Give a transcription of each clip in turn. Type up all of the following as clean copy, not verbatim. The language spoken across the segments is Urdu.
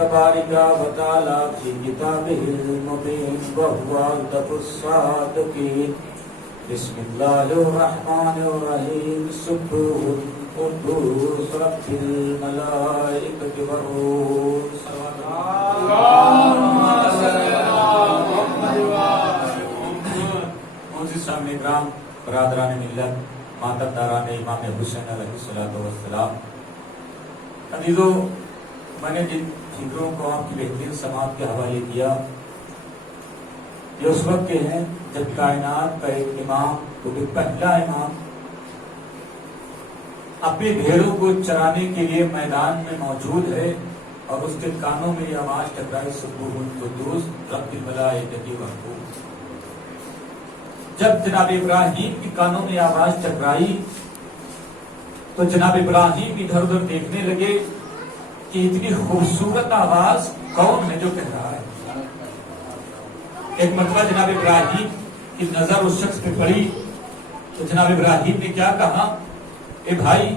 تبارک و تعالی فی کتابہ المبین وهو اصدق الصادقین بسم اللہ الرحمن الرحیم سبح قدوس رب الملائکۃ والروح سامنے کرام برادران ملت ماترداران امام حسین علیہ السلام، عزیزو، میں نے جن فکروں کو آپ کی بہترین سماعت کے حوالے کیا یہ اس وقت کے ہیں جب کائنات کا ایک امام، وہ بھی پہلا امام، اپنی بھیڑوں کو چرانے کے لیے میدان میں موجود ہے اور اس کے کانوں میں یہ آواز ٹکرائی سبح قدوس رب الملائکۃ والروح۔ جب جناب ابراہیم کے کانوں میں آواز ٹکرائی تو جناب ابراہیم ادھر ادھر دیکھنے لگے کہ اتنی خوبصورت آواز کون ہے جو کہہ رہا ہے۔ ایک مرتبہ جناب ابراہیم کی نظر اس شخص پہ پڑی تو جناب ابراہیم نے کیا کہا، اے بھائی،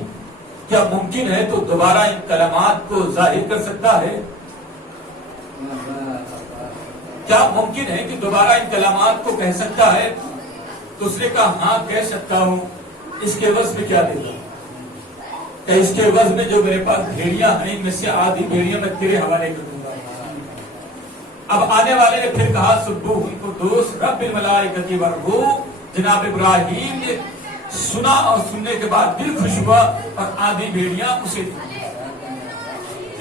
کیا ممکن ہے تو دوبارہ ان کلمات کو ظاہر کر سکتا ہے؟ کیا ممکن ہے کہ دوبارہ ان کلمات کو کہہ سکتا ہے؟ تو اس نے کہا ہاں کہہ سکتا ہوں، اس کے عوض میں کیا دے دوں؟ کہ اس کے عوض میں جو میرے پاس بھیڑیاں ہیں ان میں سے آدھی بھیڑیاں میں تیرے حوالے کر دوں گا۔ اب آنے والے نے پھر کہا سبح قدوس رب الملائکۃ والروح۔ جناب ابراہیم نے سنا اور سننے کے بعد دل خوش ہوا اور آدھی بھیڑیاں اسے دی،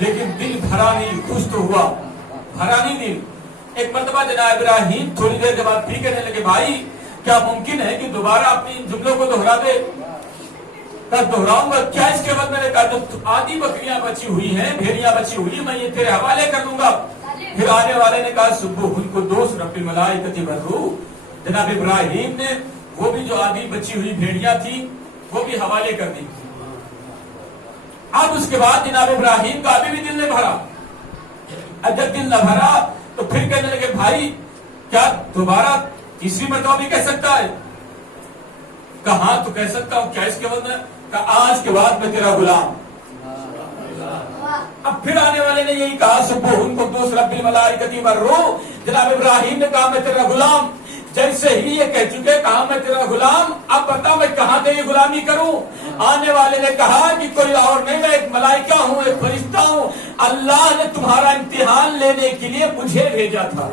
لیکن دل بھرا نہیں، خوش تو ہوا، بھرا نہیں دل۔ ایک مرتبہ جناب ابراہیم تھوڑی دیر کے بعد پھر کہنے لگے، بھائی کیا ممکن ہے کہ دوبارہ اپنی جملوں کو دہرا دے؟ دہراؤں گا کیا اس کے بعد؟ میں نے کہا جو آدھی بکریاں بچی ہوئی ہیں، بھیڑیاں بچی ہوئی، میں یہ تیرے حوالے کر دوں گا۔ پھر آنے والے نے کہا سبح قدوس رب الملائکۃ والروح۔ جناب ابراہیم نے وہ بھی جو آدھی بچی ہوئی بھیڑیاں تھی وہ بھی حوالے کر دی۔ اب اس کے بعد جناب ابراہیم کا ابھی بھی دل نہیں بھرا۔ جب دل نہ بھرا تو پھر کہنے لگے، بھائی کیا دوبارہ تیسری مرتبہ بھی کہہ سکتا ہے؟ کہاں تو کہہ سکتا ہوں، کیا اس کے بعد میں؟ کہا آج کے بعد میں تیرا غلام۔ اب پھر آنے والے نے یہی کہا سبح قدوس رب الملائکۃ والروح۔ جناب ابراہیم نے کہا میں تیرا غلام۔ جیسے ہی یہ کہہ چکے کہا میں تیرا غلام، اب بتا میں کہاں تیری غلامی کروں؟ آنے والے نے کہا کہ کوئی اور نہیں، میں ایک ملائکہ ہوں، ایک فرشتہ ہوں، اللہ نے تمہارا امتحان لینے کے لیے مجھے بھیجا تھا۔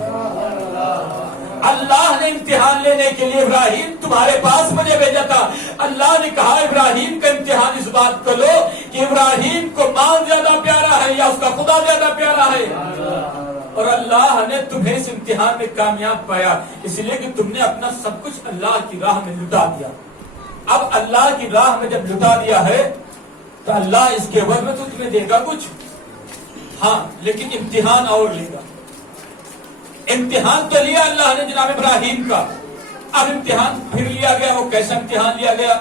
اللہ نے امتحان لینے کے لیے ابراہیم تمہارے پاس مجھے بھیجا تھا۔ اللہ نے کہا ابراہیم کا امتحان اس بات کو لو کہ ابراہیم کو مال زیادہ پیارا ہے یا اس کا خدا زیادہ پیارا ہے، اور اللہ نے تمہیں اس امتحان میں کامیاب پایا اس لیے کہ تم نے اپنا سب کچھ اللہ کی راہ میں لٹا دیا۔ اب اللہ کی راہ میں جب لٹا دیا ہے تو اللہ اس کے عوض میں تو تمہیں دے گا کچھ، ہاں، لیکن امتحان اور لے گا۔ امتحان تو لیا اللہ نے جناب ابراہیم کا، اب امتحان پھر لیا گیا۔ وہ کیسا امتحان لیا گیا؟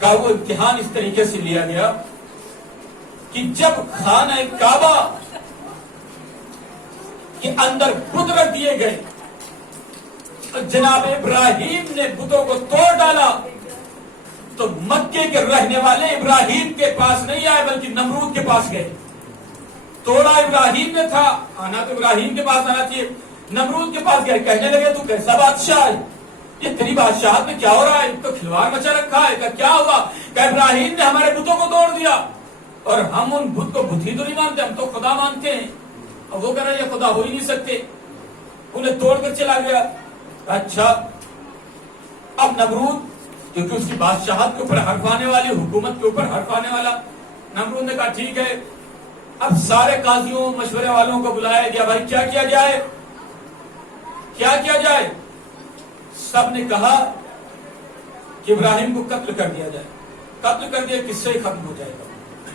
کہ وہ امتحان اس طریقے سے لیا گیا کہ جب خانہ کعبہ کے اندر بت رکھ دیے گئے، جناب ابراہیم نے بتوں کو توڑ ڈالا تو مکے کے رہنے والے ابراہیم کے پاس نہیں آئے بلکہ نمرود کے پاس گئے۔ توڑا ابراہیم نے تھا، آنا تو ابراہیم کے پاس آنا چاہیے، نمرود کے پاس گئے، کہنے لگے تو کیسا بادشاہ ہے، یہ تیری بادشاہت میں کیا ہو رہا ہے؟ تو کھلواڑ مچا رکھا ہے۔ کہ کیا ہوا؟ کہ ابراہیم نے ہمارے بتوں کو توڑ دیا، اور ہم ان بت کو بت ہی تو نہیں مانتے، ہم تو خدا مانتے ہیں، اور وہ کہہ رہے ہیں خدا ہو ہی نہیں سکتے، انہیں توڑ کر چلا گیا۔ اچھا، اب نمرود کیونکہ اس کی بادشاہت کے اوپر حرف آنے والی، حکومت کے اوپر حرف آنے والا، نمرود نے کہا ٹھیک ہے، اب سارے قاضیوں مشورے والوں کو بلایا گیا، بھائی کیا کیا جائے، کیا کیا جائے؟ سب نے کہا کہ ابراہیم کو قتل کر دیا جائے۔ قتل کر دیا کس سے ختم ہو جائے گا،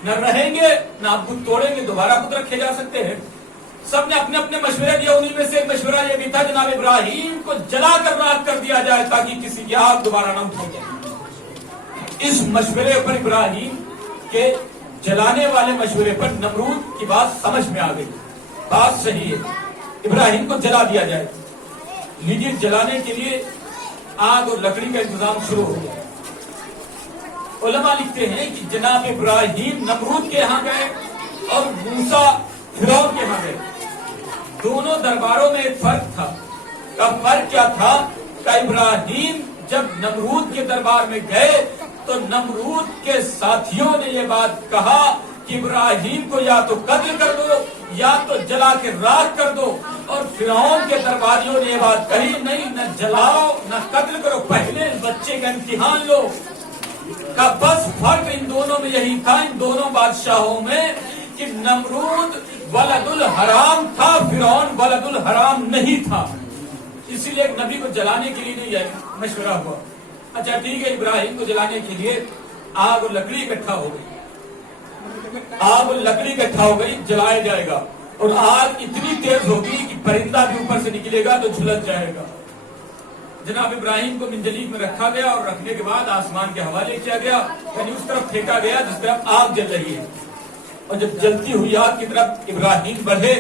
نہ رہیں گے نہ آپ بت توڑیں گے، دوبارہ بت رکھے جا سکتے ہیں۔ سب نے اپنے اپنے مشورے دیا، انہی میں سے ایک مشورہ یہ بھی تھا جناب ابراہیم کو جلا کر راکھ کر دیا جائے تاکہ کسی کی آگ دوبارہ نہ اٹھے جائے۔ اس مشورے پر ابراہیم کے جلانے والے مشورے پر نمرود کی بات سمجھ میں آ گئی، بات صحیح ہے، ابراہیم کو جلا دیا جائے۔ لیجیے جلانے کے لیے آگ اور لکڑی کا انتظام شروع ہو گیا۔ علماء لکھتے ہیں کہ جناب ابراہیم نمرود کے یہاں گئے اور موسیٰ فرعون دونوں درباروں میں ایک فرق تھا. کا فرق کیا تھا کہ ابراہیم جب نمرود کے دربار میں گئے تو نمرود کے ساتھیوں نے یہ بات کہا کہ ابراہیم کو یا تو قتل کر دو یا تو جلا کے راکھ کر دو. اور فرعون کے درباریوں نے یہ بات کہی نہیں، نہ جلاؤ نہ قتل کرو، پہلے بچے کا امتحان لو. کا بس فرق ان دونوں میں یہی تھا، ان دونوں بادشاہوں میں، کہ نمرود ولد الحرام تھا، فرعون ولد الحرام نہیں تھا. اسی لیے نبی کو جلانے کے لیے نہیں مشورہ ہوا. اچھا ٹھیک ہے، ابراہیم کو جلانے کے لیے آگ اور لکڑی اکٹھا ہو گئی. آگ اور لکڑی اکٹھا ہو گئی، جلایا جائے گا. اور آگ اتنی تیز ہوگی کہ پرندہ بھی اوپر سے نکلے گا تو جھلس جائے گا. جناب ابراہیم کو منجلیق میں رکھا گیا اور رکھنے کے بعد آسمان کے حوالے کیا گیا، یعنی اس طرف پھینکا گیا جس طرف آگ جل رہی ہے. اور جب جلتی ہوئی آگ کی طرف ابراہیم بڑھے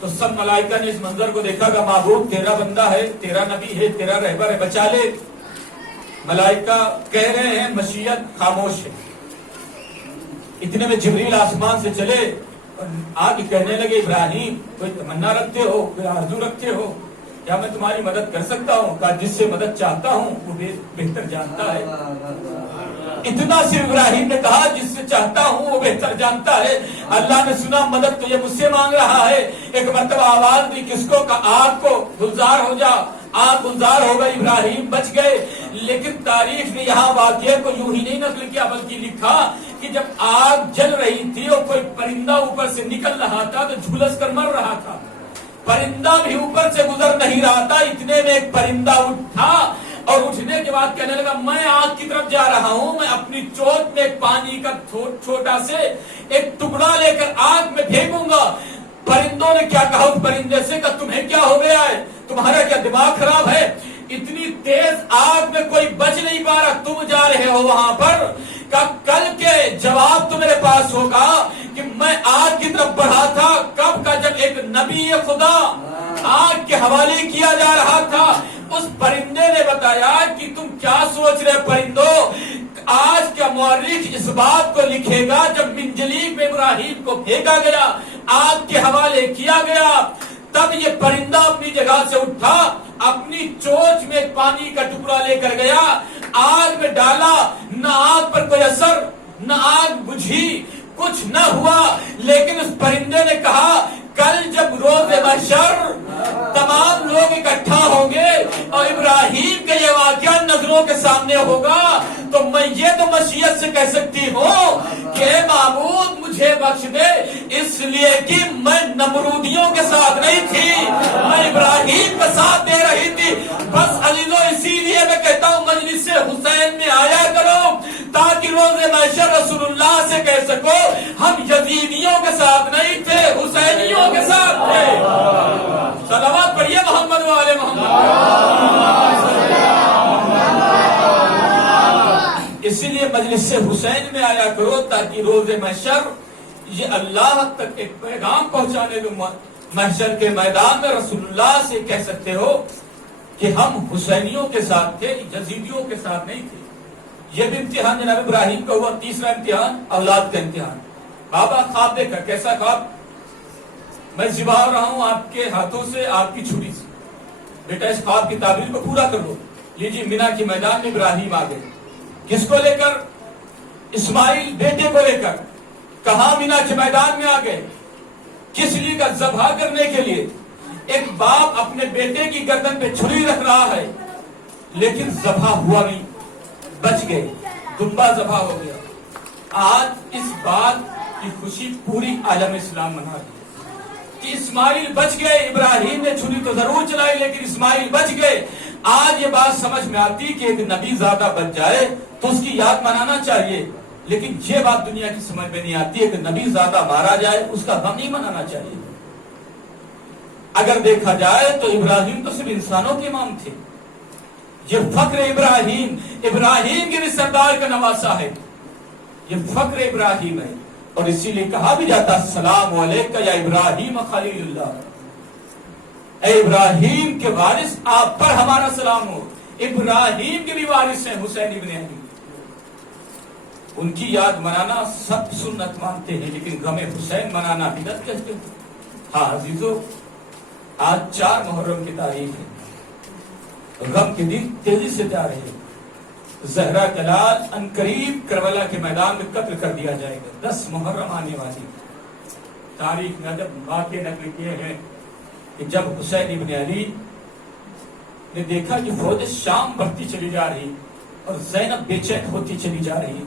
تو سب ملائکہ نے اس منظر کو دیکھا کہ معبود تیرا بندہ ہے، تیرا نبی ہے، تیرا رہبر ہے، بچا لے. ملائکہ کہہ رہے ہیں مشیت خاموش ہے. اتنے میں جبریل آسمان سے چلے اور آگے کہنے لگے ابراہیم کوئی تمنا رکھتے ہو، کوئی آرزو رکھتے ہو، کیا میں تمہاری مدد کر سکتا ہوں؟ کہا جس سے مدد چاہتا ہوں وہ بہتر جانتا ہے. اتنا صرف ابراہیم نے کہا جس سے چاہتا ہوں وہ بہتر جانتا ہے. اللہ نے سنا مدد تو یہ مجھ سے مانگ رہا ہے. ایک مرتبہ آواز دی کس کو؟ کہ آگ کو، گلزار ہو جا. آگ گلزار ہو گئی، ابراہیم بچ گئے. لیکن تاریخ نے یہاں واقعے کو یوں ہی نہیں نقل کیا بلکہ لکھا کہ جب آگ جل رہی تھی اور کوئی پرندہ اوپر سے نکل رہا تھا تو جھلس کر مر رہا تھا. پرندہ بھی اوپر سے گزر نہیں رہا تھا. اتنے میں ایک پرندہ اٹھا اور اٹھنے کے بعد کہنے لگا میں آگ کی طرف جا رہا ہوں، میں اپنی چوٹ میں ایک پانی کا چھوٹا سے ایک ٹکڑا لے کر آگ میں پھینکوں گا. پرندوں نے کیا کہا اس پرندے سے کہ تمہیں کیا ہو گیا ہے، تمہارا کیا دماغ خراب ہے؟ اتنی تیز آگ میں کوئی بچ نہیں پا رہا، تم جا رہے ہو وہاں پر. کہ کل کے جواب تو میرے پاس ہوگا کہ میں آگ کی طرف بڑھا تھا. کب کا؟ جب ایک نبی خدا آگ کے حوالے کیا جا رہا تھا. اس پرندے نے بتایا کہ تم کیا سوچ رہے پرندو، آج کا مورخ اس بات کو لکھے گا جب منجلیق میں ابراہیم کو پھینکا گیا، آگ کے حوالے کیا گیا، تب یہ پرندہ اپنی جگہ سے اٹھا، اپنی چونچ میں پانی کا ٹکڑا لے کر گیا، آگ میں ڈالا. نہ آگ پر کوئی اثر، نہ آگ بجھی، کچھ نہ ہوا. لیکن اس پرندے نے کہا کل جب روز محشر تمام لوگ اکٹھا ہوں گے اور ابراہیم کا یہ واقعہ نظروں کے سامنے ہوگا تو میں یہ تو مشیت سے کہہ سکتی ہوں کہ معبود مجھے بخش دے، اس لیے کہ میں نمرودیوں کے ساتھ نہیں تھی، میں ابراہیم کا ساتھ دے رہی تھی. بس علی لو، اسی لیے میں کہتا ہوں مجلس حسین میں آیا کرو تاکہ روز محشر رسول اللہ سے کہہ سکو ہم یزیدیوں کے ساتھ نہیں تھے، حسینیوں کے ساتھ تھے. صلوات پڑھیے محمد والے محمد. اسی لیے مجلس حسین میں آیا کرو تاکہ روز محشر یہ اللہ تک ایک پیغام پہنچانے دو. محشر کے میدان میں رسول اللہ سے کہہ سکتے ہو کہ ہم حسینیوں کے ساتھ تھے، یزیدیوں کے ساتھ نہیں تھے. یہ بھی امتحان جناب ابراہیم کا ہوا. تیسرا امتحان اولاد کا امتحان. بابا خواب دیکھا، کیسا خواب؟ میں ذبح ہو رہا ہوں آپ کے ہاتھوں سے، آپ کی چھری سے. بیٹا اس خواب کی تعبیر کو پورا کر لو. لیجیے مینا کے میدان میں ابراہیم آ گئے. کس کو لے کر؟ اسماعیل بیٹے کو لے کر. کہاں؟ مینا کے میدان میں آ گئے. کس لیے کا؟ ذبح کرنے کے لیے. ایک باپ اپنے بیٹے کی گردن پہ چھری رکھ رہا ہے لیکن ذبح ہوا نہیں، بچ گئے، دمبا ذبح ہو گیا. آج اس بات کی خوشی پوری عالم اسلام منا رہی ہے کہ اسماعیل بچ گئے. ابراہیم نے چھری تو ضرور چلائی لیکن اسماعیل بچ گئے. آج یہ بات سمجھ میں آتی کہ ایک نبی زیادہ بچ جائے تو اس کی یاد منانا چاہیے، لیکن یہ بات دنیا کی سمجھ میں نہیں آتی ہے کہ نبی زیادہ مارا جائے اس کا غم نہیں منانا چاہیے. اگر دیکھا جائے تو ابراہیم تو صرف انسانوں کے امام تھے. یہ فخر ابراہیم، ابراہیم کے سردار کا نواسا ہے، یہ فخر ابراہیم ہے. اور اسی لیے کہا بھی جاتا السلام علیکہ یا ابراہیم خلیل اللہ. اے ابراہیم کے وارث آپ پر ہمارا سلام ہو. ابراہیم کے بھی وارث ہیں حسین ابن علی. ان کی یاد منانا سب سنت مانتے ہیں لیکن غم حسین منانا بدعت کہتے ہیں. ہاں عزیزو، آج 4 محرم کی تاریخ ہے، غم کے دن تیزی سے جا رہے ہیں۔ زہرا کا لال عنقریب کربلا کے میدان میں قتل کر دیا جائے گا۔ 10 محرم آنے والی تاریخ میں جب واقع نقل کیے ہیں کہ جب حسین ابن علی نے دیکھا کہ فوج شام بڑھتی چلی جا رہی اور زینب بے چین ہوتی چلی جا رہی،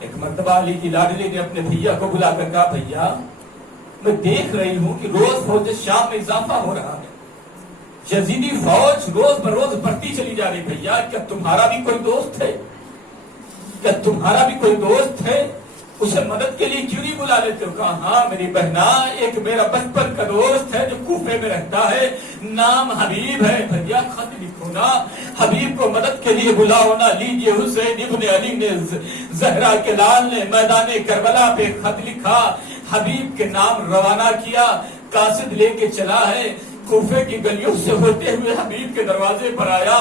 ایک مرتبہ علی کی لاڈلی نے اپنے بھیا کو بلا کر کہا، بھیا میں دیکھ رہی ہوں کہ روز فوج شام میں اضافہ ہو رہا ہے، یزیدی فوج روز بروز بڑھتی چلی جا رہی، بھیا کیا تمہارا بھی کوئی دوست ہے؟ کیا تمہارا بھی کوئی دوست ہے؟ اسے مدد کے لیے کیوں نہیں بلا لیتے ہو؟ کہا ہاں میری بہنا، ایک میرا بچپن کا دوست ہے جو کوفے میں رہتا ہے، نام حبیب ہے۔ بھیا خط لکھو نا، حبیب کو مدد کے لیے بلاؤ نا۔ لیجیے، حسین ابن علی نے، زہرا کے لال نے میدان کربلا پہ خط لکھا، حبیب کے نام روانہ کیا، قاصد لے کے چلا ہے، کوفے کی گلیوں سے ہوتے ہوئے حبیب کے دروازے پر آیا،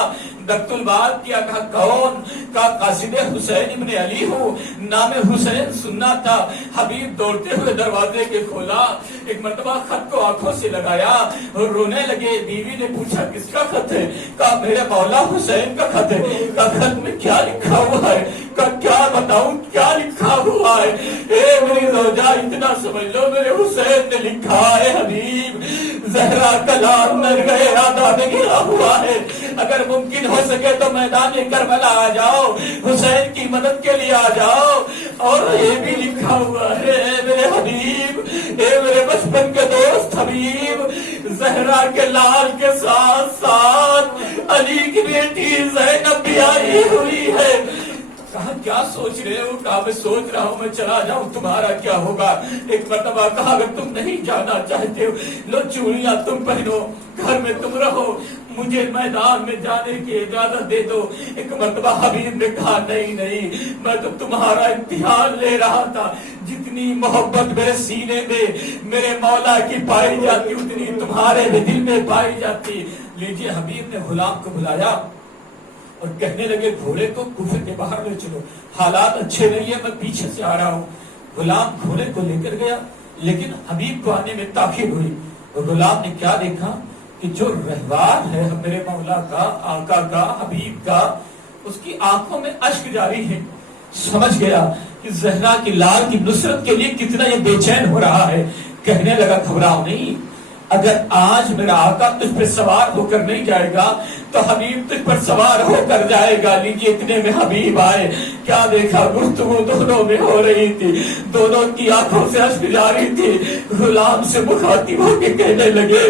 دقت البال کیا، کہا کون؟ کہا قاصد حسین ابن علی ہوں، نام حسین سننا تھا۔ حبیب دوڑتے ہوئے دروازے کے کھولا، ایک مرتبہ خط کو آنکھوں سے لگایا اور رونے لگے۔ بیوی نے پوچھا کس کا خط ہے؟ کہا میرے مولا حسین کا خط ہے۔ کہا خط میں کیا لکھا ہوا ہے؟ کہا کیا بتاؤں کیا لکھا ہوا ہے؟ اے میری زوجہ اتنا سمجھ لو، میرے حسین نے لکھا ہے، حبیب زہرا کلام نر گئے آدھا میں گرا ہوا ہے، اگر ممکن ہو سکے تو میدان کربلا آ جاؤ، حسین کی مدد کے لیے آ جاؤ۔ اور یہ بھی لکھا ہوا ہے، اے میرے حبیب، اے میرے بچپن کے دوست حبیب، زہرا کے لال کے ساتھ ساتھ علی کی بیٹی زینب بھی آئی ہوئی ہے۔ کہا کیا سوچ رہے ہو؟ کہا میں سوچ رہا ہوں میں چلا جاؤں، تمہارا کیا ہوگا؟ ایک مرتبہ کہا اگر تم نہیں جانا چاہتے ہو لو چوڑیاں تم پہنو، گھر میں تم رہو، مجھے میدان میں جانے کی اجازت دے دو۔ ایک مرتبہ حبیب نے کہا نہیں نہیں، میں تو تمہارا امتحان لے رہا تھا، جتنی محبت میرے سینے میں میرے مولا کی پائی جاتی اتنی تمہارے بھی دل میں پائی جاتی۔ لیجیے، حبیب نے غلام کو بلایا اور کہنے لگے گھوڑے کو کوفے کے باہر لے چلو، حالات اچھے نہیں ہیں، میں پیچھے سے آ رہا ہوں۔ غلام گھوڑے کو لے کر گیا، لیکن حبیب کو آنے میں تاخیر ہوئی، اور غلام نے کیا دیکھا کہ جو رہوار ہے میرے مولا کا، آقا کا، حبیب کا، اس کی آنکھوں میں اشک جاری ہے۔ سمجھ گیا کہ زہرا کی لال کی نصرت کے لیے کتنا یہ بے چین ہو رہا ہے۔ کہنے لگا گھبراؤ نہیں، اگر آج میرا آقا تجھ پہ سوار ہو کر نہیں جائے گا تو حبیب تجھ پر سوار ہو کر جائے گا۔ لیجیے، اتنے میں حبیب آئے، کیا دیکھا گفتگو دونوں میں ہو رہی تھی، دونوں کی آنکھوں سے اشک جاری تھی۔ غلام سے مخاطب ہو کے کہنے لگے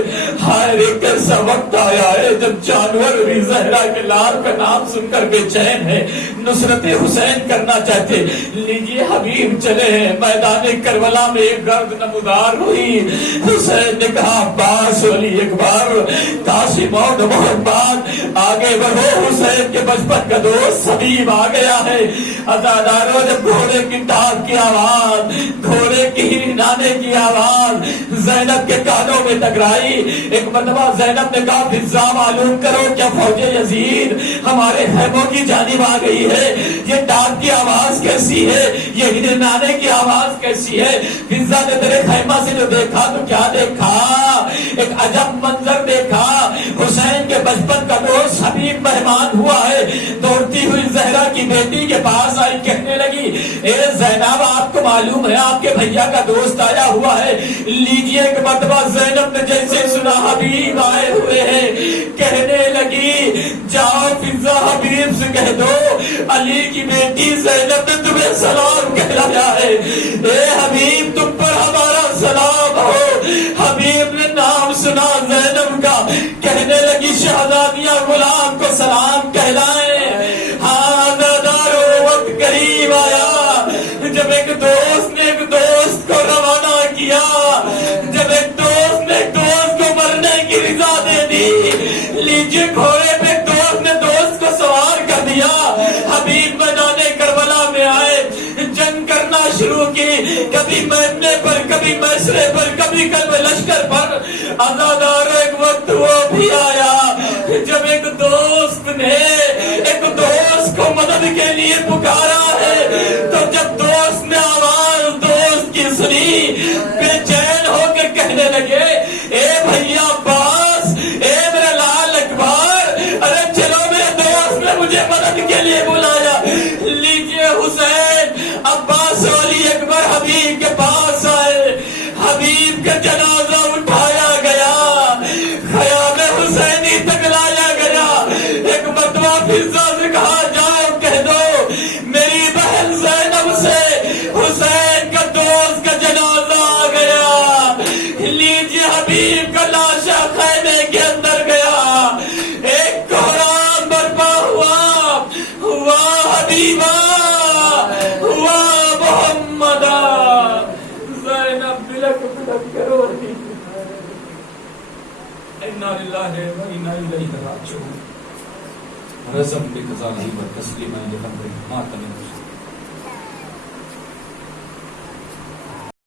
ہائے رے کیسا وقت آیا ہے جب جانور بھی زہرا کے لال کا نام سن کر بے چین ہے، نصرت حسین کرنا چاہتے۔ لیجیے حبیب چلے ہیں، میدان کربلا میں ایک گرد نمودار ہوئی۔ حسین نے کہا عباس علی اکبر، قاسم اور محمد آگے بڑھو، حسین کے بچپن کا دوست حبیب آ گیا ہے۔ عزاداروں نے گھوڑے کی ٹانگ کی آواز، گھوڑے کی ہنانے کی آواز زینب کے کانوں میں ٹکرائی۔ ایک مرتبہ زینب نے کہا فضا معلوم کرو کیا فوج یزید ہمارے خیموں کی جانب آ گئی ہے؟ یہ ٹانگ کی آواز کیسی ہے؟ یہ ہنانے کی آواز کیسی ہے؟ فضا نے تیرے خیمہ سے جو دیکھا تو کیا دیکھا؟ ایک عجب منظر دیکھا، حسین کے بچپن کا دوست حبیب مہمان ہوا ہے۔ دوڑتی ہوئی زہرا کی بیٹی کے پاس آئی، کہنے لگی اے زینب آپ کو معلوم ہے آپ کے بھیا کا دوست آیا ہوا ہے؟ لیجیے، ایک مرتبہ زینب نے جیسے سنا حبیب آئے ہوئے ہیں، کہنے لگی جاؤ فضا حبیب سے کہہ دو علی کی بیٹی زینب نے تمہیں سلام کہلایا ہے۔ اے حبیب تم پر ہمارا سلام ہو۔ حبیب نے نام سنا زینب کا، کہنے لگی شہزادیاں غلام کو سلام کہلائیں۔ ہاں دادارو، وقت قریب آیا جب ایک دوست نے ایک دوست کو روانہ کیا، جب ایک دوست نے ایک دوست کو مرنے کی رضا دے دی۔ لیجیے، گھوڑے پہ ایک دوست نے دوست کو سوار کر دیا۔ حبیب میدان کربلا میں آئے، جنگ کرنا شروع کی، کبھی میمنے پر، کبھی میسرے پر، کبھی قلب لشکر پر۔ عزادار ایک وقت وہ بھی آیا جب ایک دوست نے ایک دوست کو مدد کے لیے پکارا ہے، تو جب دوست نے آواز دوست کی سنی، بے چین ہو کے کہنے کہنے لگے اے بھیا عباس، اے میرا لال اکبر، ارے چلو میرے دوست نے مجھے مدد کے لیے بلایا، لیجیے حسین۔ عباس اور علی اکبر حبیب کے پاس آئے، حبیب کا جنازہ اٹھایا گیا، خیام حسینی تک لایا گیا۔ ایک مرتبہ فضا سے کہا جاؤ کہہ دو میری بہن زینب سے حسین کا دوست کا جنازہ آ گیا۔ لیجیے حبیب کا لاشا خیمے کے اندر گیا، ایک کوہرام برپا ہوا، ہوا حبیبہ، ہوا محمدہ۔ زینب بلک بلک کرو رہی، انا للہ و انا الیہ راجعون۔ رزم بقضاء و تسلیما لامر ماتم